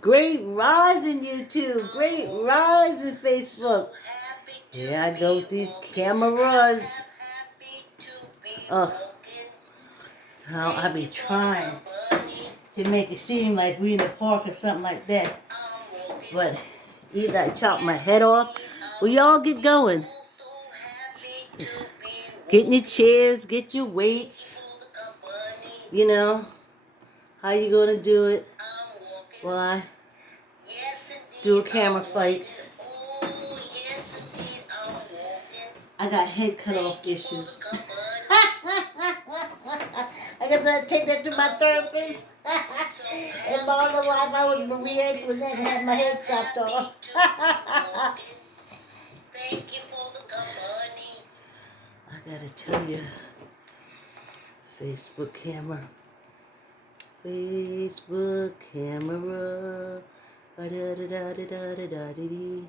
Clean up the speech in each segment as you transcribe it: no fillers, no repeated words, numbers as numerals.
Great rising, YouTube. Great rising, Facebook. Here I go with these cameras. Oh, how I be trying to make it seem like we in the park or something like that. But either I chop my head off, or y'all get going. Get in your chairs, get your weights. You know, how you gonna do it? Well, I do a camera fight. I got head cut off issues. I got to take that to my therapist. In my other life, I was Maria Antoinette and had my head chopped off. Thank you for the company. I gotta tell you, Facebook camera. Facebook camera. Ba-da-da-da-da-da-da-da-dee.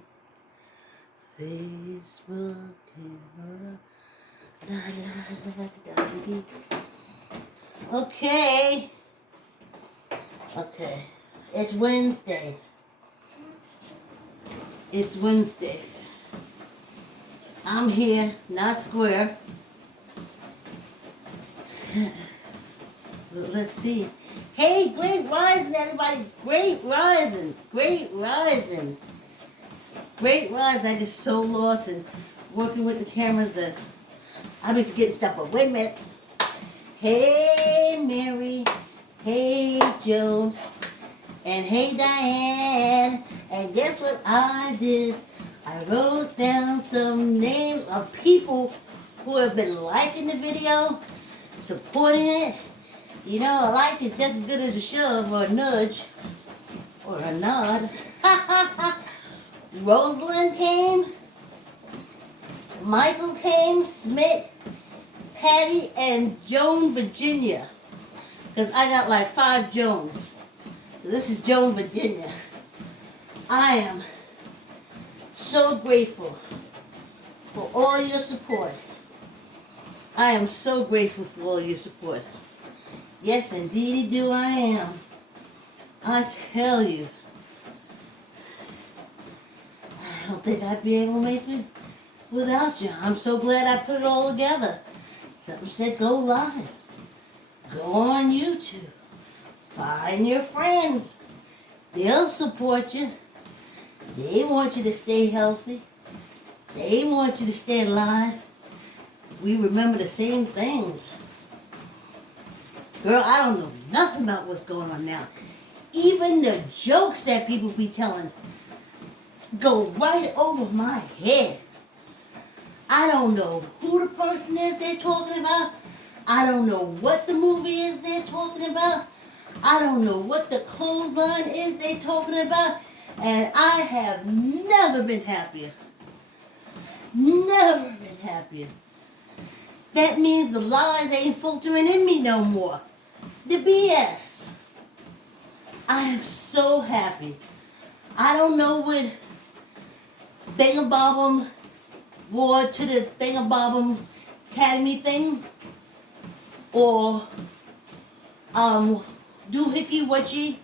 Facebook camera. Da-da-da-da-da-da-dee. Okay. Okay. It's Wednesday. It's Wednesday. I'm here, not square. Let's see. Hey, great rising, everybody. Great rising. Great rising. Great rising. I get so lost in working with the cameras that I be forgetting stuff. But wait a minute. Hey, Mary. Hey, Joan. And hey, Diane. And guess what I did? I wrote down some names of people who have been liking the video, supporting it. You know, a like is just as good as a shove or a nudge or a nod. Rosalind came. Michael came. Smith, Patty, and Joan, Virginia. Because I got like 5 Joans. So this is Joan, Virginia. I am so grateful for all your support. I am so grateful for all your support. Yes, indeedy do I am. I tell you. I don't think I'd be able to make it without you. I'm so glad I put it all together. Something said go live. Go on YouTube. Find your friends. They'll support you. They want you to stay healthy. They want you to stay alive. We remember the same things. Girl, I don't know nothing about what's going on now. Even the jokes that people be telling go right over my head. I don't know who the person is they're talking about. I don't know what the movie is they're talking about. I don't know what the clothesline is they're talking about. And I have never been happier. Never been happier. That means the lies ain't filtering in me no more. The BS. I am so happy. I don't know what Thingabobum wore to the Thingabobum Academy thing. Or Doohickey Whatchy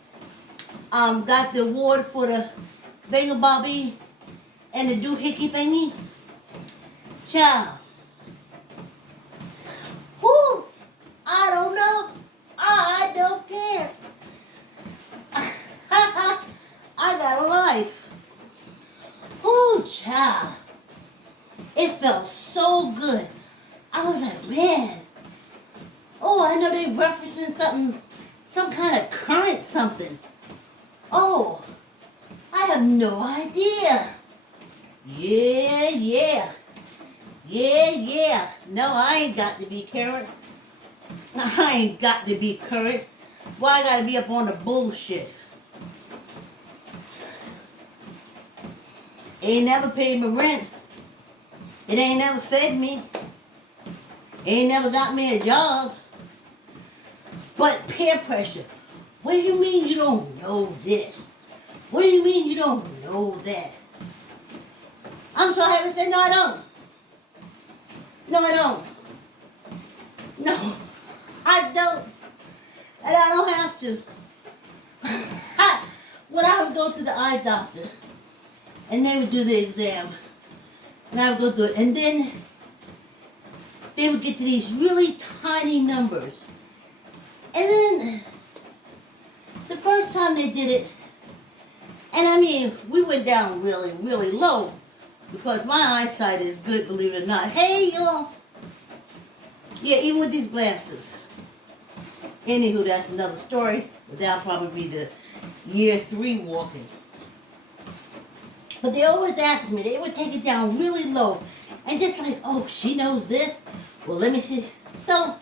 got the award for the Thingabobby and the Doohickey thingy. Child. Whoo! I don't know. I don't care. I got a life. Ooh, child. It felt so good. I was like, man. Oh, I know they referencing something, some kind of current something. Oh, I have no idea. Yeah. No, I ain't got to be current. I ain't got to be current. Why I gotta be up on the bullshit? Ain't never paid my rent. It ain't never fed me. Ain't never got me a job. But peer pressure. What do you mean you don't know this? What do you mean you don't know that? I'm so happy to say, no, I don't. No, I don't. No, I don't. And I don't have to. What I would go to the eye doctor, and they would do the exam, and I would go through it, and then they would get to these really tiny numbers. And then the first time they did it, and I mean, we went down really, really low because my eyesight is good, believe it or not. Hey, y'all. Yeah, even with these glasses. Anywho, that's another story. But that'll probably be the year 3 walking. But they always ask me, they would take it down really low. And just like, oh, she knows this? Well, let me see. So,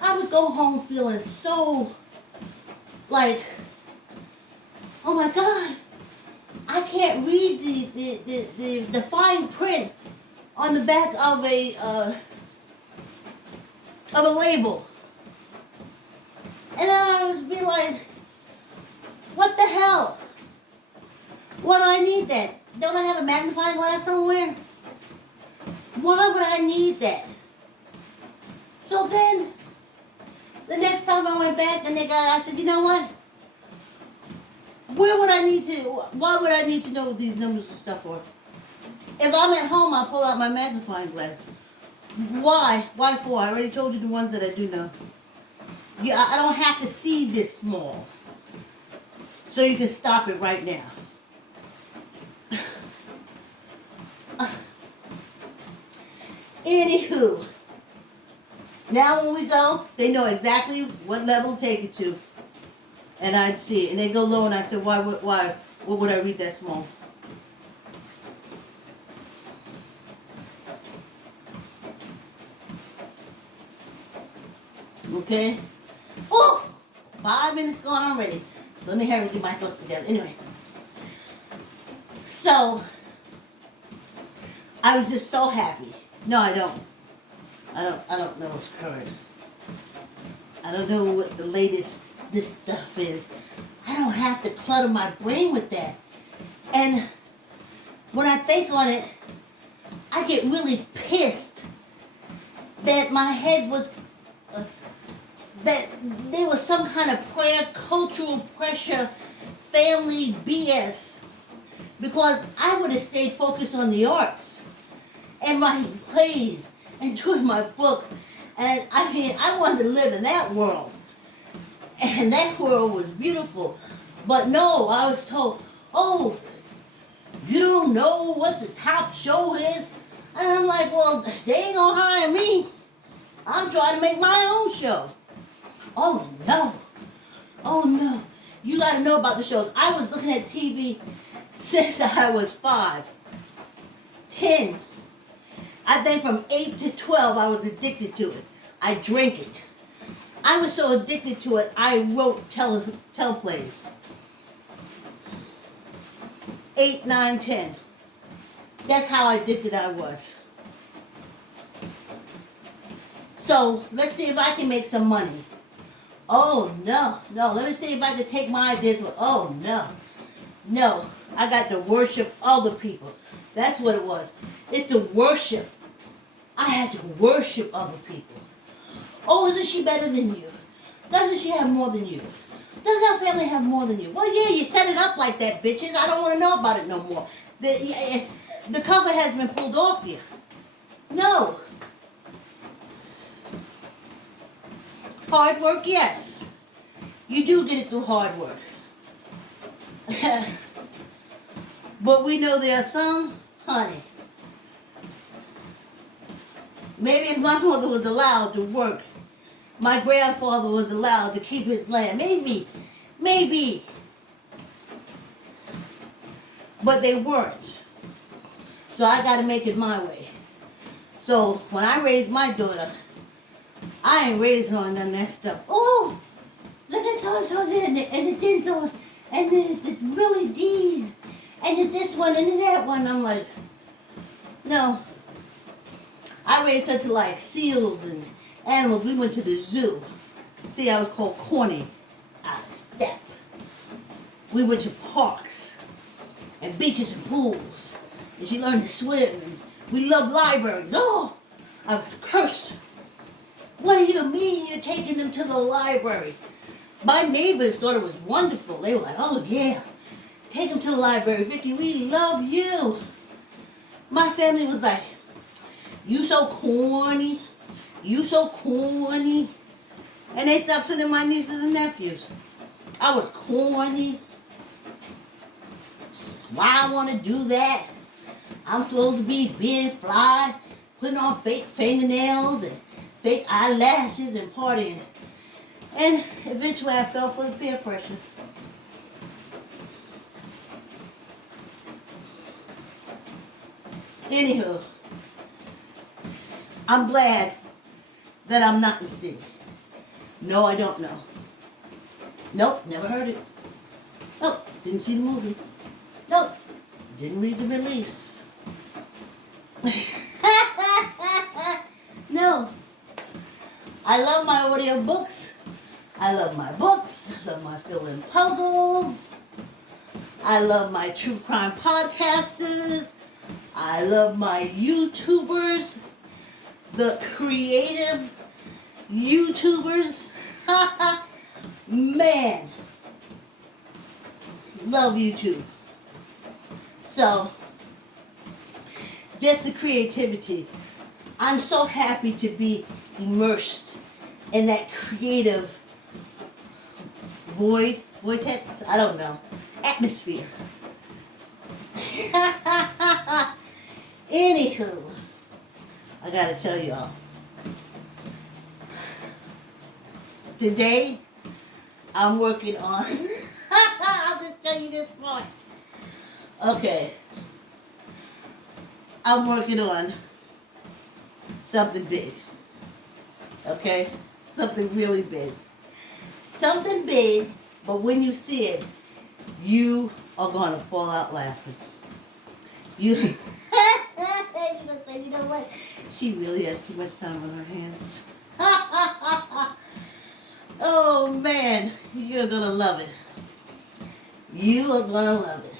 I would go home feeling so, like, oh my God, I can't read the fine print on the back of a label. And then I would be like, what the hell? What do I need that? Don't I have a magnifying glass somewhere? Why would I need that? So then, the next time I went back and I said, you know what? Why would I need to know these numbers and stuff for? If I'm at home, I'll pull out my magnifying glass. Why? Why for? I already told you the ones that I do know. Yeah, I don't have to see this small. So you can stop it right now. Anywho, now when we go, they know exactly what level to take it to. And I'd see it. And they go low and I said, why would I read that small? Okay? Oh! 5 minutes gone already. So let me hurry and get my thoughts together. Anyway. So, I was just so happy. No, I don't. I don't know what's current. I don't know what the latest this stuff is. I don't have to clutter my brain with that. And when I think on it, I get really pissed that my head was, that there was some kind of prayer, cultural pressure, family BS, because I would have stayed focused on the arts and writing plays and doing my books. And I mean, I wanted to live in that world. And that world was beautiful. But no, I was told, oh, you don't know what the top show is? And I'm like, well, they ain't gonna hire me. I'm trying to make my own show. Oh, no. Oh, no. You gotta know about the shows. I was looking at TV since I was 5, 10. I think from 8 to 12, I was addicted to it. I drank it. I was so addicted to it, I wrote teleplays. 8, 9, 10. That's how addicted I was. So, let's see if I can make some money. Oh, no. Let me see if I can take my ideas. Oh, no. I got to worship other people. That's what it was. It's to worship. I had to worship other people. Oh, isn't she better than you? Doesn't she have more than you? Doesn't our family have more than you? Well, yeah, you set it up like that, bitches. I don't want to know about it no more. The cover has been pulled off you. No. Hard work, yes. You do get it through hard work. But we know there are some, honey. Maybe if my mother was allowed to work, my grandfather was allowed to keep his land. Maybe. But they weren't. So I got to make it my way. So when I raised my daughter, I ain't raised her on none of that stuff. Oh, look at so and the dental, and the really D's, and the this one and the that one. I'm like, no. I raised her to like seals and animals. We went to the zoo. See, I was called corny, out of step. We went to parks and beaches and pools, and she learned to swim. And we loved libraries. Oh, I was cursed. What do you mean you're taking them to the library? My neighbors thought it was wonderful. They were like, oh yeah, Take them to the library. Vicky, we love you. My family was like, you so corny. You so corny. And they stopped sending my nieces and nephews. I was corny. Why I want to do that? I'm supposed to be being fly, putting on fake fingernails and fake eyelashes and partying. And eventually I fell for the peer pressure. Anywho, I'm glad that I'm not in sync. No, I don't know. Nope, never heard it. Nope, didn't see the movie. Nope, didn't read the release. No. I love my audiobooks. I love my books. I love my fill-in puzzles. I love my true crime podcasters. I love my YouTubers. The creative YouTubers. Man. Love YouTube. So, just the creativity. I'm so happy to be immersed in that creative vortex, I don't know, atmosphere. Anywho, I gotta tell y'all, today I'm working on, I'll just tell you this part. Okay, I'm working on something big. Okay? Something really big. Something big, but when you see it, you are going to fall out laughing. You're going to say, you know what? She really has too much time on her hands. Oh, man. You're going to love it. You are going to love it.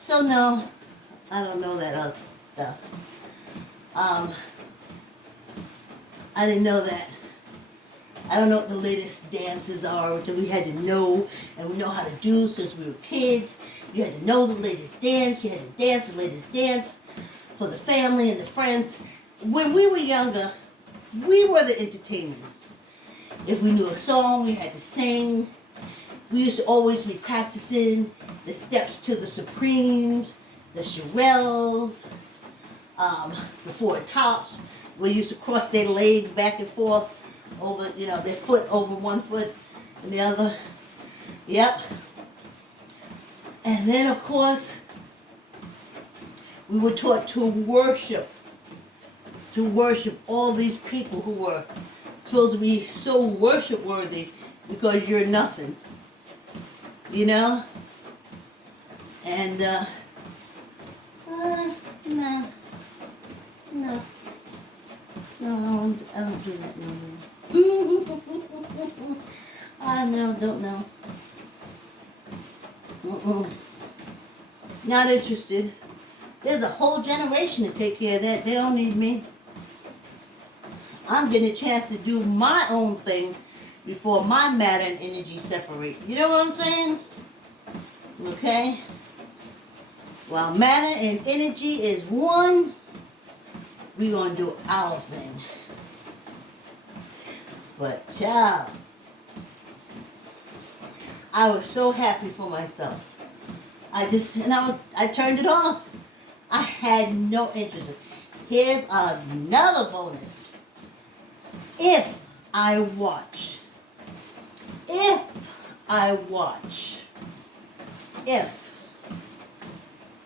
So, no, I don't know that other stuff. I didn't know that. I don't know what the latest dances are that we had to know and we know how to do since we were kids. You had to know the latest dance. You had to dance the latest dance for the family and the friends. When we were younger, we were the entertainment. If we knew a song, we had to sing. We used to always be practicing the steps to the Supremes, the Shirelles, the Four Tops. We used to cross their legs back and forth over, their foot over one foot and the other. Yep. And then, of course, we were taught to worship all these people who were supposed to be so worship worthy because you're nothing. You know? And, no. No, I don't do that no more. I know, don't know. Not interested. There's a whole generation to take care of that. They don't need me. I'm getting a chance to do my own thing before my matter and energy separate. You know what I'm saying? Okay? While matter and energy is one, we're going to do our thing. But, child, I was so happy for myself. I turned it off. I had no interest. Here's another bonus. If I watch,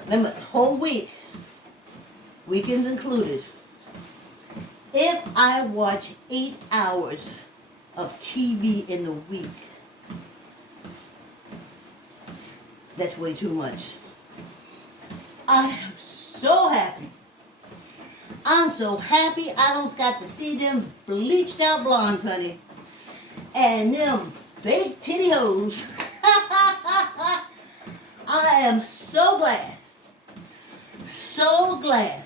remember, the whole week, weekends included, if I watch 8 hours of TV in the week, that's way too much. I am so happy. I'm so happy I don't got to see them bleached out blondes, honey. And them fake titty hoes. I am so glad. So glad.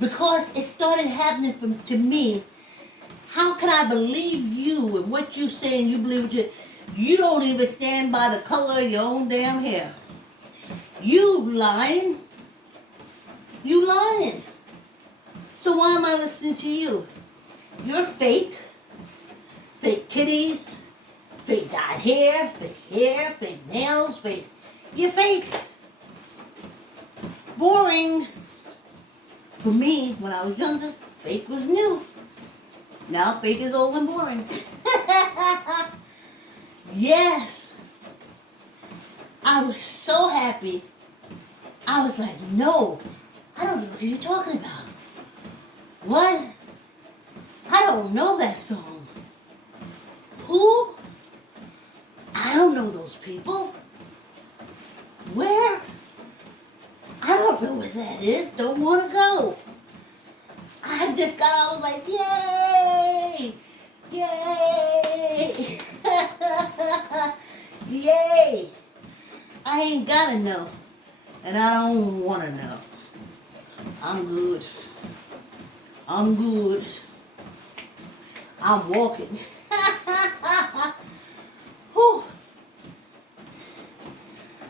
Because it started happening to me. How can I believe you and what you say and you believe what you... You don't even stand by the color of your own damn hair. You lying. You lying. So why am I listening to you? You're fake. Fake titties. Fake dyed hair. Fake nails. Fake. You're fake. Boring. For me, when I was younger, fake was new. Now fake is old and boring. Yes. I was so happy. I was like, no, I don't know what you're talking about. What? I don't know that song. Who? I don't know those people. Where? I don't know where that is. Don't want to go. I was like, yay! Yay! Yay! I ain't gotta know. And I don't want to know. I'm good. I'm good. I'm walking. Whew.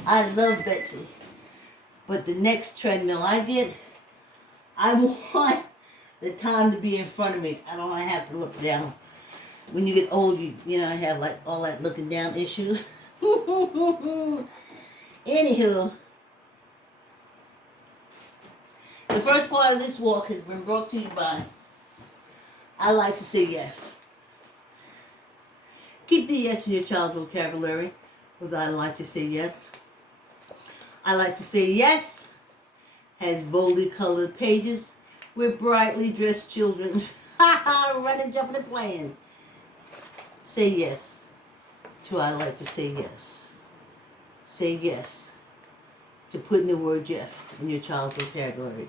I love Betsy. But the next treadmill I get, I want the time to be in front of me. I don't want to have to look down. When you get old, you know, I have like all that looking down issue. Anywho, the first part of this walk has been brought to you by I like to say yes. Keep the yes in your child's vocabulary with I like to say yes. I like to say yes has boldly colored pages with brightly dressed children running, jumping, and playing. Say yes to I like to say yes. Say yes to putting the word yes in your child's vocabulary.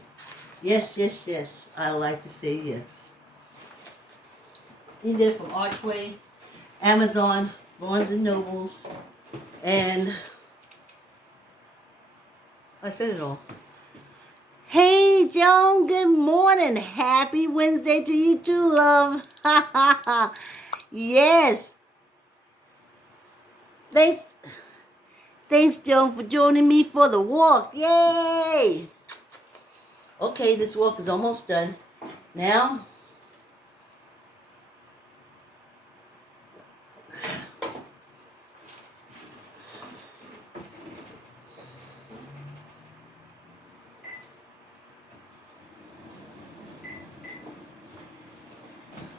Yes, yes, yes. I like to say yes. You can get it from Archway, Amazon, Barnes and Nobles, and I said it all. Hey, Joan, good morning. Happy Wednesday to you too, love. Yes. Thanks, Joan, for joining me for the walk. Yay! Okay, this walk is almost done. Now,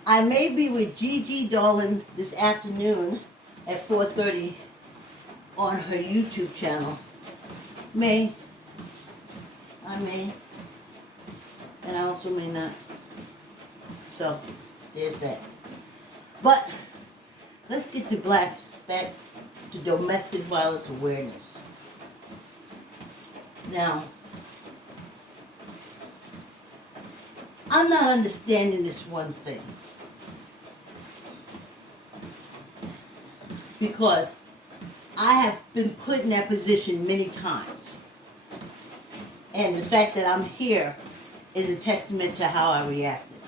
I may be with Gigi Darling this afternoon at 4:30 on her YouTube channel. May. I may. And I also may not. So, there's that. But, let's get to back to domestic violence awareness. Now, I'm not understanding this one thing. Because I have been put in that position many times. And the fact that I'm here is a testament to how I reacted.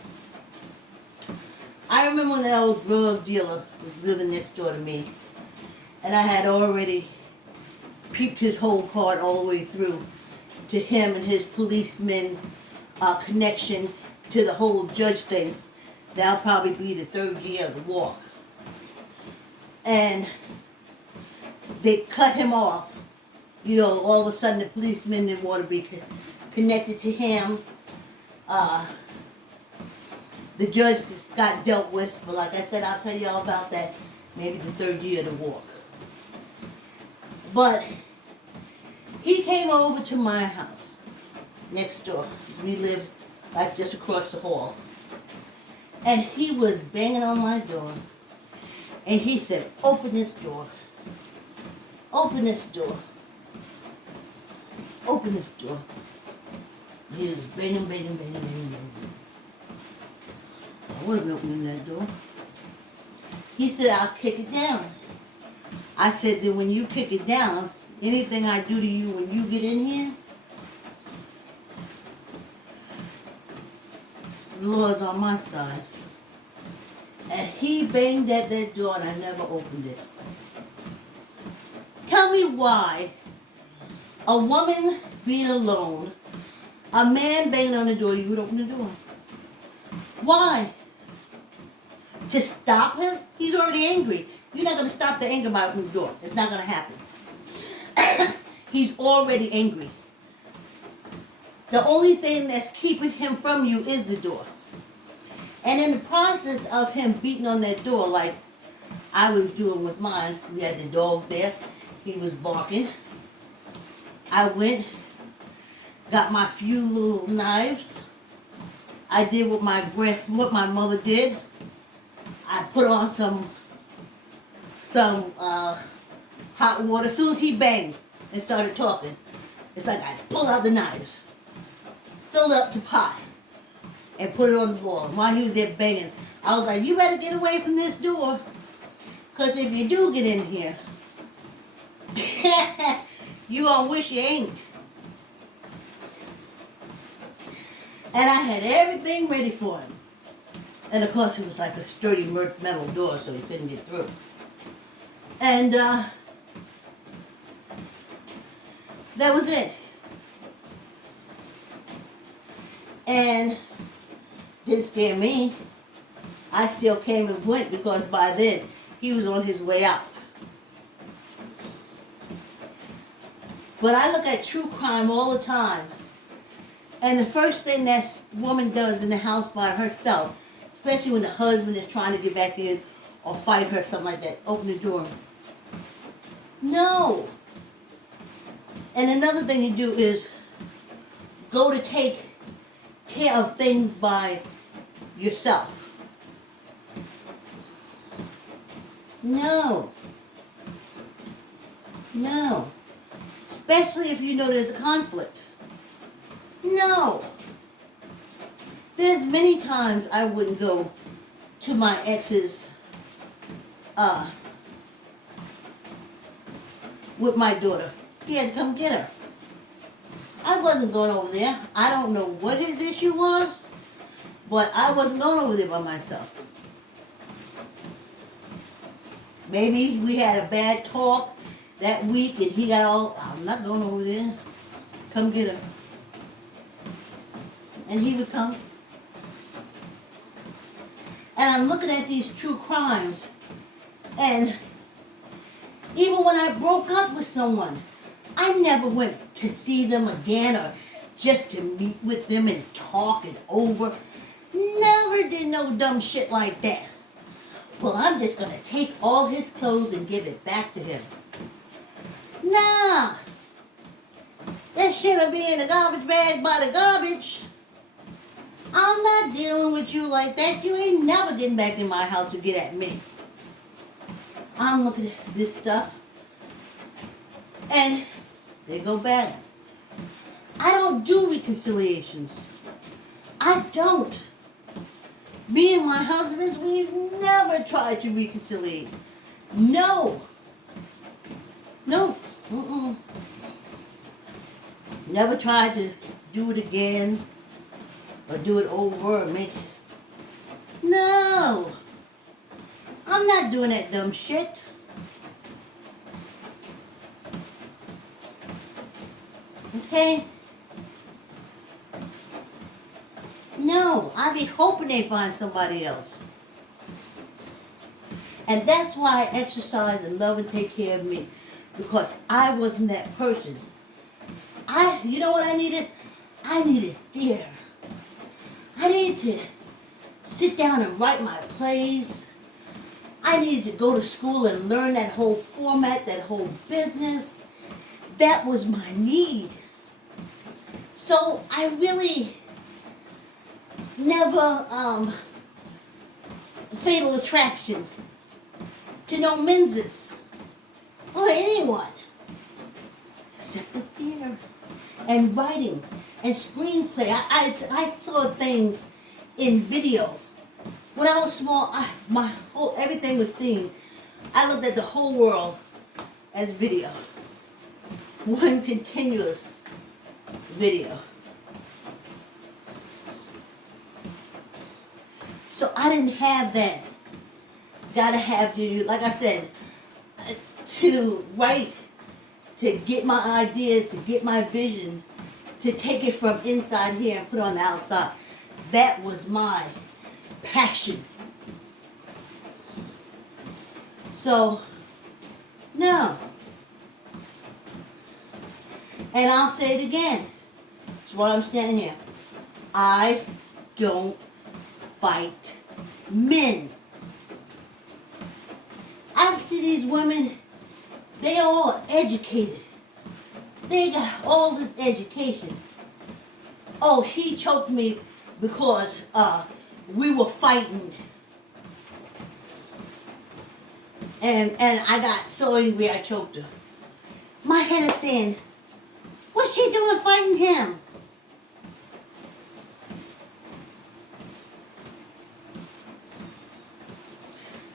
I remember when that old drug dealer was living next door to me, and I had already peeped his whole card all the way through to him and his policeman connection to the whole judge thing. That'll probably be the third year of the walk. And they cut him off. You know, all of a sudden the policeman didn't want to be connected to him. The judge got dealt with, but like I said, I'll tell you all about that maybe the third year of the walk. But he came over to my house next door. We live like just across the hall. And he was banging on my door. And he said, open this door. Open this door. Open this door. He was banging, banging, banging, banging, banging. I wasn't opening that door. He said, I'll kick it down. I said, then when you kick it down, anything I do to you when you get in here, the Lord's on my side. And he banged at that door and I never opened it. Tell me why a woman being alone, a man banging on the door, you would open the door. Why? To stop him? He's already angry. You're not going to stop the anger by opening the door. It's not going to happen. He's already angry. The only thing that's keeping him from you is the door. And in the process of him beating on that door, like I was doing with mine, we had the dog there. He was barking. I went, got my few little knives. I did what my mother did. I put on some hot water. As soon as he banged and started talking, it's like I pulled out the knives, filled up the pot, and put it on the wall. While he was there banging, I was like, you better get away from this door, because if you do get in here, you gonna wish you ain't. And I had everything ready for him. And of course it was like a sturdy metal door, so he couldn't get through. And that was it. And didn't scare me. I still came and went because by then he was on his way out. But I look at true crime all the time. And the first thing that woman does in the house by herself, especially when the husband is trying to get back in or fight her, something like that, open the door. No. And another thing you do is go to take care of things by yourself. No. No. Especially if you know there's a conflict. No. There's many times I wouldn't go to my ex's with my daughter. He had to come get her. I wasn't going over there. I don't know what his issue was, but I wasn't going over there by myself. Maybe we had a bad talk that week and he got all, I'm not going over there. Come get her. And he would come. And I'm looking at these true crimes. And even when I broke up with someone, I never went to see them again or just to meet with them and talk it over. Never did no dumb shit like that. Well, I'm just going to take all his clothes and give it back to him. Nah. That shit'll be in the garbage bag by the garbage. I'm not dealing with you like that. You ain't never getting back in my house to get at me. I'm looking at this stuff. And they go back. I don't do reconciliations. I don't. Me and my husbands, we've never tried to reconcile. No. No. Mm-mm. Never tried to do it again or do it over or make... No. I'm not doing that dumb shit. Okay? No, I'd be hoping they find somebody else. And that's why I exercise and love and take care of me. Because I wasn't that person. You know what I needed? I needed theater. I needed to sit down and write my plays. I needed to go to school and learn that whole format, that whole business. That was my need. So I really never fatal attraction to no Menzies or anyone except the theater and writing and screenplay. I saw things in videos. When I was small, everything was seen. I looked at the whole world as video. One continuous video. So I didn't have that. Gotta have to, like I said, to write to get my ideas, to get my vision, to take it from inside here and put it on the outside. That was my passion. So, no. And I'll say it again. That's why I'm standing here. I don't fight men. I see these women, they all educated. They got all this education. Oh, he choked me because we were fighting. And I got so angry I choked her. My head is saying, what's she doing fighting him?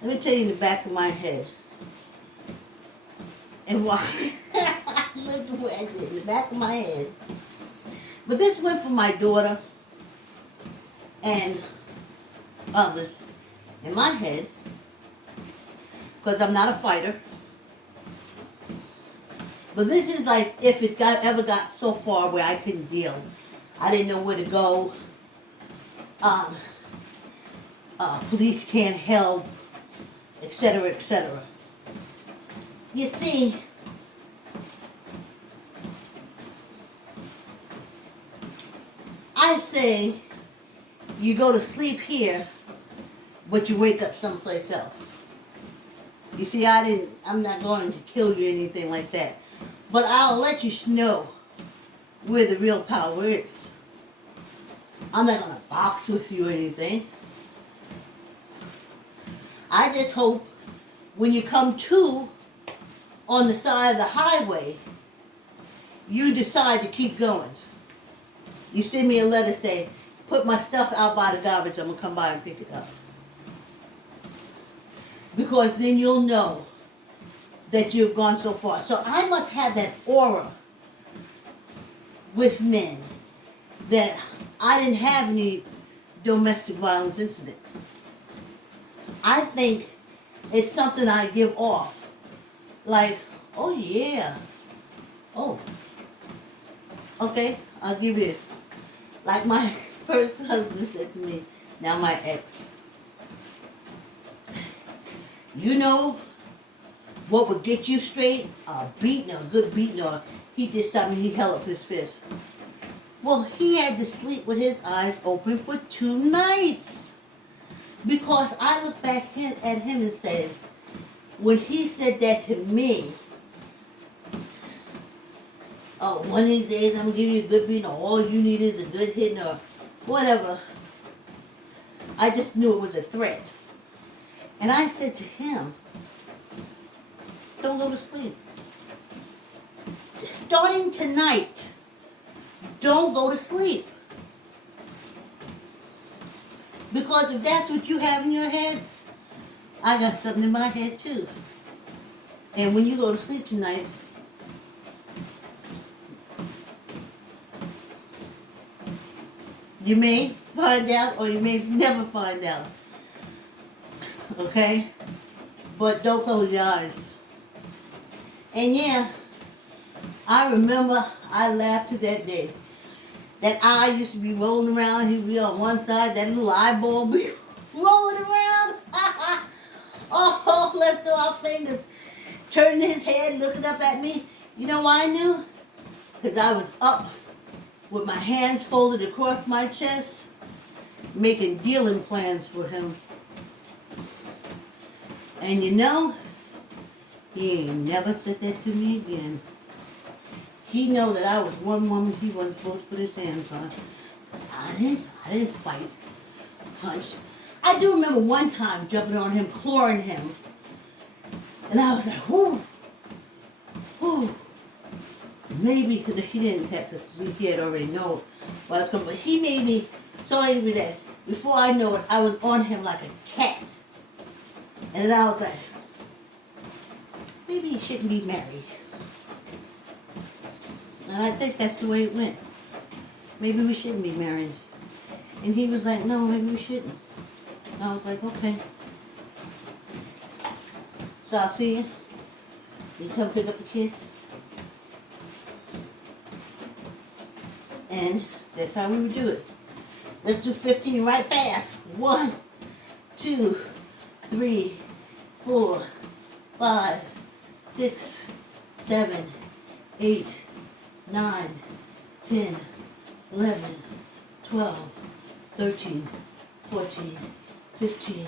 Let me tell you in the back of my head. And why I lived the way I did, in the back of my head. But this went for my daughter and others. In my head, because I'm not a fighter. But this is like if it ever got so far where I couldn't deal. I didn't know where to go. Police can't help, etc., etc. You see, I say you go to sleep here, but you wake up someplace else. You see, I'm not going to kill you or anything like that. But I'll let you know where the real power is. I'm not going to box with you or anything. I just hope when you come to on the side of the highway, you decide to keep going. You send me a letter saying, put my stuff out by the garbage, I'm going to come by and pick it up. Because then you'll know that you've gone so far. So I must have that aura with men that I didn't have any domestic violence incidents. I think it's something I give off. Like, oh yeah. Oh. Okay, I'll give you it. Like my first husband said to me, now my ex. You know what would get you straight? A beating, a good beating, or he did something, he held up his fist. Well, he had to sleep with his eyes open for 2 nights. Because I look back at him and said, when he said that to me, oh, one of these days I'm going to give you a good beating, or all you need is a good hitting, or whatever. I just knew it was a threat. And I said to him, don't go to sleep. Starting tonight, don't go to sleep. Because if that's what you have in your head, I got something in my head too. And when you go to sleep tonight, you may find out or you may never find out. Okay? But don't close your eyes. And yeah, I remember I laughed to that day. That eye used to be rolling around. He'd be on one side. That little eyeball be rolling around. Oh, let's do our fingers. Turning his head, looking up at me. You know why I knew? Because I was up with my hands folded across my chest, making dealing plans for him. And you know, he ain't never said that to me again. He know that I was one woman he wasn't supposed to put his hands on. I didn't fight, punch. I do remember one time jumping on him, clawing him. And I was like, whoo, whoo. Maybe he didn't have, because he had already known what I was coming. But he made me so angry that before I know it, I was on him like a cat. And then I was like, maybe he shouldn't be married. And I think that's the way it went. Maybe we shouldn't be married. And he was like, no, maybe we shouldn't. And I was like, okay. So I'll see you. You come pick up the kid. And that's how we would do it. Let's do 15 right fast. 1, 2, 3, 4, 5, 6, 7, 8, 9, 10, 11, 12, 13, 14, 15.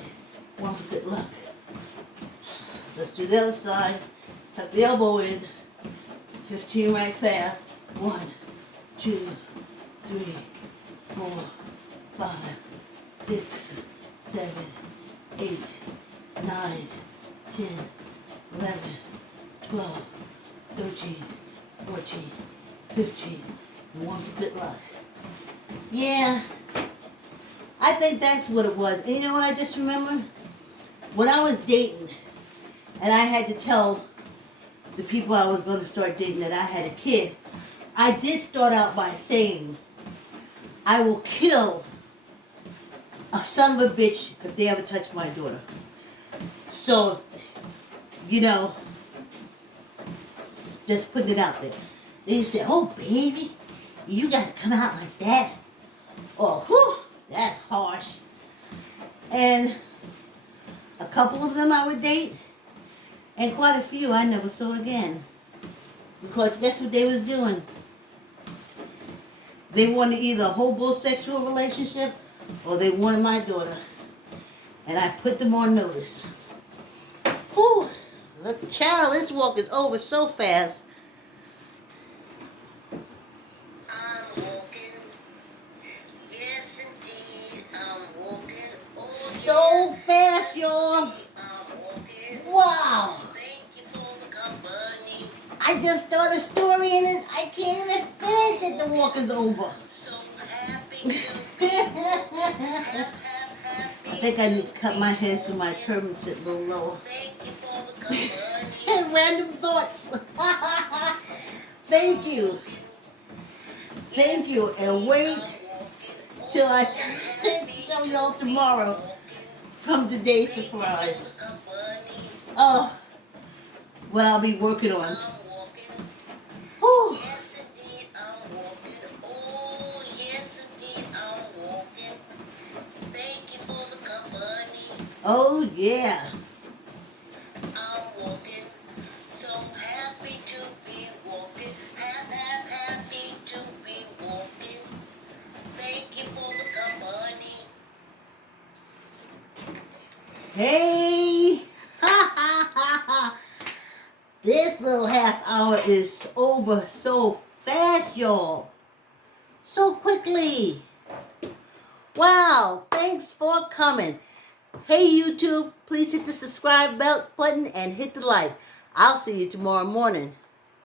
One for good luck. Let's do the other side. Tuck the elbow in. 15 right fast. 1, 2, 3, 4, 5, 6, 7, 8, 9, 10, 11, 12, 13, 14, 15. One for good luck. Yeah, I think that's what it was. And you know what I just remembered? When I was dating, and I had to tell the people I was going to start dating that I had a kid, I did start out by saying, I will kill a son of a bitch if they ever touch my daughter. So, you know, just putting it out there. They said, oh, baby, you got to come out like that. Oh, whew, that's harsh. And a couple of them I would date, and quite a few I never saw again. Because guess what they was doing? They wanted either a homosexual relationship or they wanted my daughter. And I put them on notice. Whew, look, child, this walk is over so fast. I'm walking. Yes, indeed, I'm walking. Oh, so fast, y'all. Wow. Thank you for the company. I just started a story and I can't even finish it. The walk is over. So happy to be happy. I think I need to cut my hair so my turban sit a little lower. Thank you for the company. Random thoughts. Thank you. Thank you. And wait till I show y'all tomorrow from today's surprise. Oh, well, I'll be working on. Whew. Yes, indeed, I'm walking. Oh, yes, indeed, I'm walking. Thank you for the company. Oh, yeah. I'm walking. So happy to be walking. Happy to be walking. Thank you for the company. Hey! Ha ha ha ha! This little half hour is over so fast, y'all. So quickly. Wow, thanks for coming. Hey YouTube, please hit the subscribe button and hit the like. I'll see you tomorrow morning.